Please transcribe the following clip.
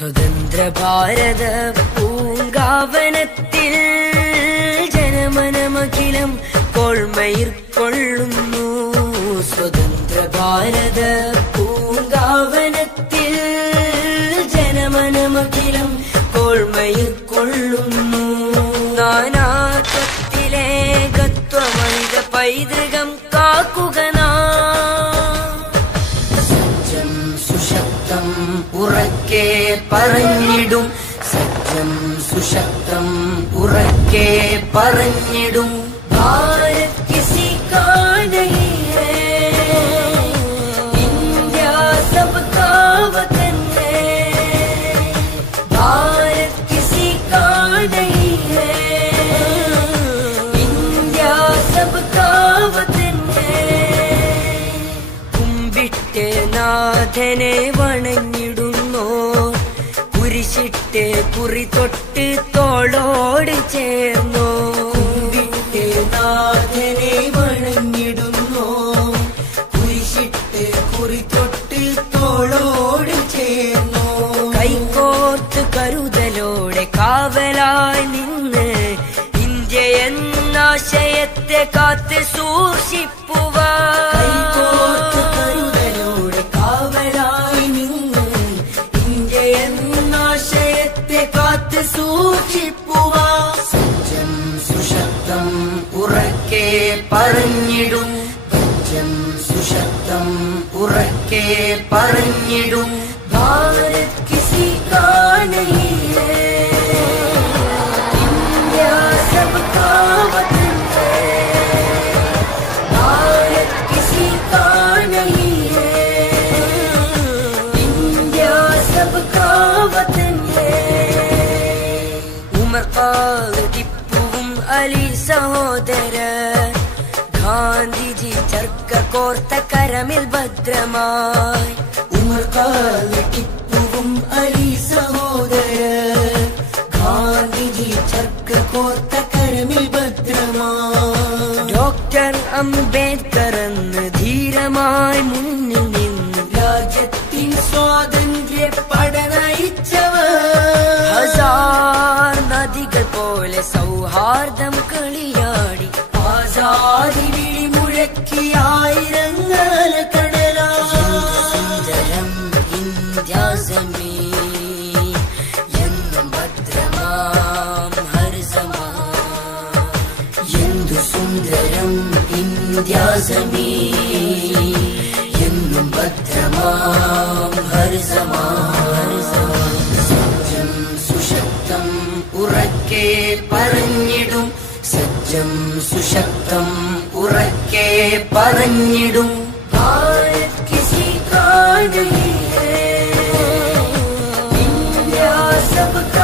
സ്വതന്ത്ര ഭാരത പൂങ്കാവനത്തിൽ ജനമനമഖിലം കൊള്ളുന്നു. സ്വതന്ത്ര ഭാരത പൂങ്കാവനത്തിൽ ജനമനമഖിലം കൊള്ളുന്നു. നാനാത്വത്തിലെ ഗത്വമൈക പൈതൃകം കാക്കുക സജ്ജം സുശക്തം ഉറക്കെ പറഞ്ഞിടും. സജ്ജം സുശക്തം ഉറക്കെ പറഞ്ഞിടും. ഭാരത് കിസി കാ നഹീ ഹൈ, ഇന്ത്യ സബ്കാ വതൻ ഹൈ. ഭാരത് കിസി കാ നഹീ ഹൈ, ഇന്ത്യ സബ്കാ വതൻ ഹൈ. കുമ്പിട്ട് നാഥനെ വണങ്ങിടുന്നോ, കുരിശിട്ട് കുറി തൊട്ട് തോളോട് ചേർന്നോ. കുമ്പിട്ട് നാഥനെ വണങ്ങിടുന്നോ, കുരിശിട്ട് കുറി തൊട്ട് തോളോട് ചേർന്നോ. കൈകോർത്ത് കരുതലോടെ കാവലായി നിന്ന് ഇന്ത്യ എന്നാശയത്തെ കാത്ത് സൂക്ഷിപ്പുവാൻ. കൈകോർത്ത് കരുതലോടെ കാവലായി നിന്ന് ഇന്ത്യ എന്നാശയത്തെ കാത്ത് സൂക്ഷിപ്പുവാൻ. സജ്ജം സുശക്തം ഉറക്കെ പറഞ്ഞിടും. സജ്ജം സുശക്തം ഉറക്കെ പറഞ്ഞിടും. ഭാരത് കിസി കാ നഹീ ഹൈ, ഇന്ത്യ സബ്കാ വതൻ ഹൈ. ഭാരത് കിസി കാ നഹീ ഹൈ, ഇന്ത്യ സബ്കാ വതൻ ഹൈ. ഉമർ ഖാദ് ടിപ്പുവും അലി സഹോദരൻ, ഗാന്ധിജി ചർക്ക കോർത്ത കരമിൽ ഭദ്രമായി. ഉമർ ഖാദ് ടിപ്പുവും അലി സഹോദരൻ, ഗാന്ധിജി ചർക്ക കോർത്ത കരമിൽ ഭദ്രമായി. ഡോക്ടർ അംബേദ്കർ എന്ന് ധീരമായി മുന്നിൽ നിന്ന് രാജ്യത്തിൻ സ്വാതന്ത്ര്യ പട നയിച്ചവർ. ഹസാർ നദികൾ പോലെ സൗഹാർദ്ദം കളിയാടി ആസാദി വിളി മുഴക്കിയായിരങ്ങൾ കടലായി. സുന്ദരം ഇന്ത്യാസമേ എന്നും ഭദ്രമാം ഹർസമാം. എന്തു സുന്ദരം ഇന്ത്യാസമേ എന്നും ഭദ്രമാം ഹർസമാം. സജ്ജം സുശക്തം ഉറക്കെ പറഞ്ഞിടും. സജ്ജം സുശക്തം ഉറക്കെ പറഞ്ഞിടും. ഭാരത് കിസി കാ നഹീ ഹൈ, ഇന്ത്യ സബ്കാ